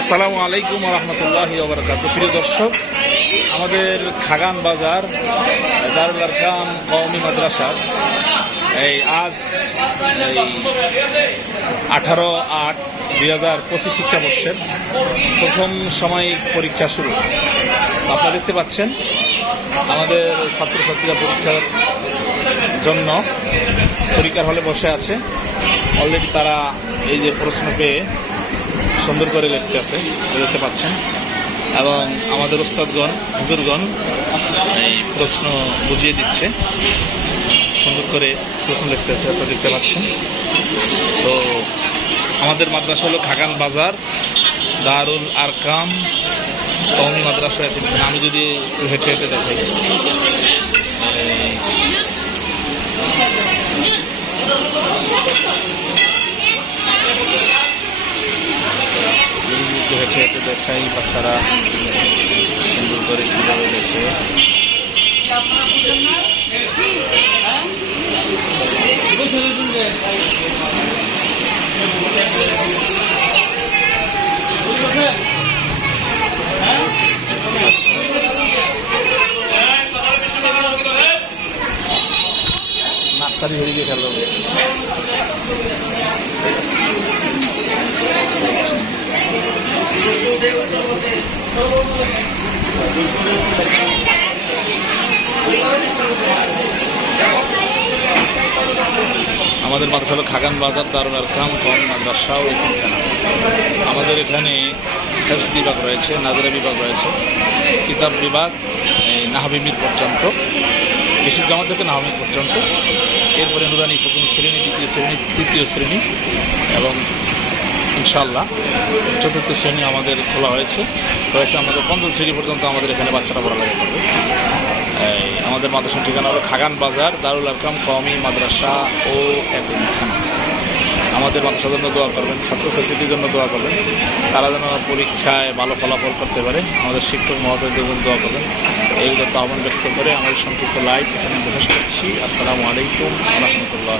আসসালামু আলাইকুম রহমতুল্লাহ ওবরাকাত প্রিয় দর্শক, আমাদের খাগান বাজার, দারুল আরকাম কওমি মাদ্রাসার এই আজ এই আঠারো আট দুই হাজার পঁচিশ শিক্ষাবর্ষের প্রথম সাময়িক পরীক্ষা শুরু। আপনারা দেখতে পাচ্ছেন, আমাদের ছাত্রছাত্রীরা পরীক্ষার জন্য পরীক্ষার হলে বসে আছে। অলরেডি তারা এই যে প্রশ্ন পেয়ে সুন্দর করে লিখতে আছে, দেখতে পাচ্ছেন। এবং আমাদের ওস্তাদগণ, হুজুরগণ এই প্রশ্ন বুঝিয়ে দিচ্ছে। সুন্দর করে প্রশ্ন লিখতে আছে, আপনারা দেখতে পাচ্ছেন। তো আমাদের মাদ্রাসা হলো খাগান বাজার, দারুল আরকাম কৌমি মাদ্রাসা। আমি যদি হেঁটে হেঁটে দেখাই। হেঁটে হেঁটে দেখাই বাচ্চারা সুন্দর করে কীভাবে দেখে। নার্সারি হয়ে গিয়ে খেলো আমাদের মাদ্রাসা হলো খাগান বাজার, দারুল আরকাম কম মাদ্রাসা ও আমাদের এখানে হেফস বিভাগ রয়েছে, নাজরা বিভাগ রয়েছে, কিতাব বিভাগ নাহাবিমির পর্যন্ত বেশি জমা থেকে নাহাবিমির পর্যন্ত। এরপরে নুরানি প্রথম শ্রেণি, দ্বিতীয় শ্রেণি, তৃতীয় শ্রেণি এবং ইনশাল্লাহ চতুর্থ শ্রেণি আমাদের খোলা হয়েছে। রয়েছে আমাদের পঞ্চম শ্রেণি পর্যন্ত আমাদের এখানে বাচ্চারা পড়ালেখা করবে। আমাদের মাদ্রাসার ঠিকানা হলো খাগান বাজার, দারুল আরকাম কমি মাদ্রাসা ও আমাদের মাদ্রাসার জন্য দোয়া করবেন, ছাত্রছাত্রীদের জন্য দোয়া করবেন। তারা যেন পরীক্ষায় ভালো ফলাফল করতে পারে। আমাদের শিক্ষক মহোদয়দের জন্য দোয়া করবেন। এইগুলো তো আহ্বান ব্যক্ত করে আমাদের সংক্ষিপ্ত লাইভ এখানে শেষ করছি। আসসালামু আলাইকুম রহমতুল্লাহ।